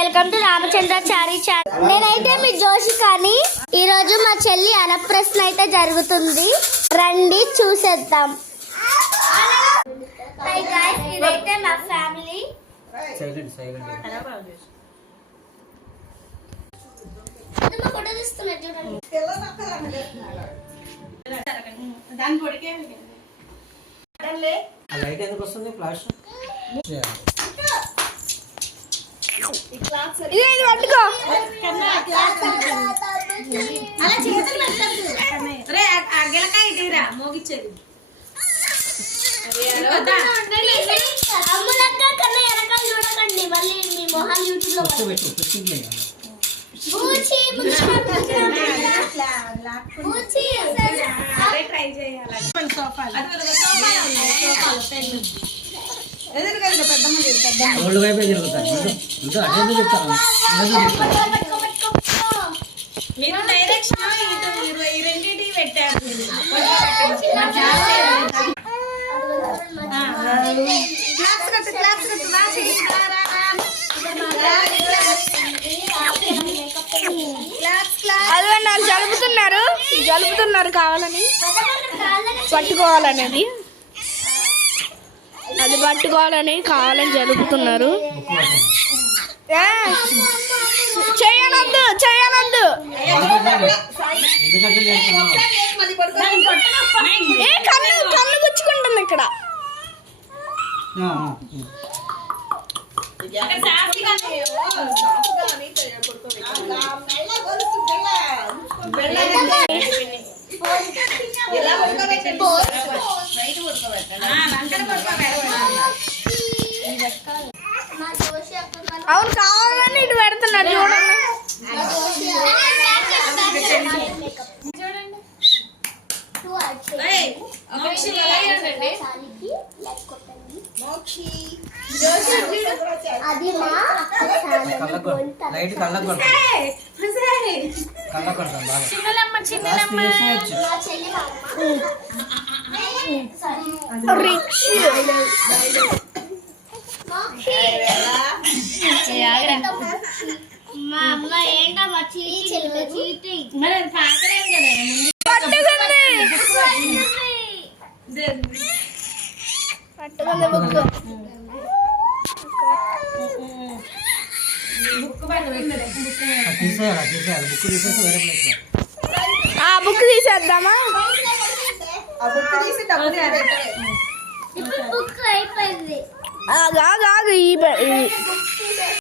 Welcome to రామచంద్రాచారి channel. నేనైతే మీ జోషి కానీ ఈ రోజు మా చెల్లి అన్నప్రశ్న అయితే జరుగుతుంది. రండి చూసేద్దాం. హాయ్ గైస్, ఇదైతే మా ఫ్యామిలీ. అదమ్మ ఫోటో తీస్తున్నా చూడండి. దాని పొడికే లైట్ ఎందుకు వస్తుంది? ఫ్లాష్ ఇది పట్టుకో. చూడకండి మళ్ళీ మీ మొహాలు యూట్యూబ్ లో ట్రై చేయాలి. మీరు డైరెక్షన్ ఈ రెండింటి పెట్టారు. అదిగోండి వాళ్ళు జలుపుతున్నారు కావాలని పట్టుకోవాలనేది, అది పట్టుకోవాలని కావాలని జలుపుతున్నారు. చేయనద్దు కన్ను గుచ్చుకుంటుంది ఇక్కడ. అవును కావాలని ఇటు పెడుతున్నాడు చూడండి. లైట్ కళ్ళకు మా అమ్మ ఏంటమ్మా చీటీ పట్టుకుంది బుక్ తీసేద్దామా? బుక్ అయిపోయింది.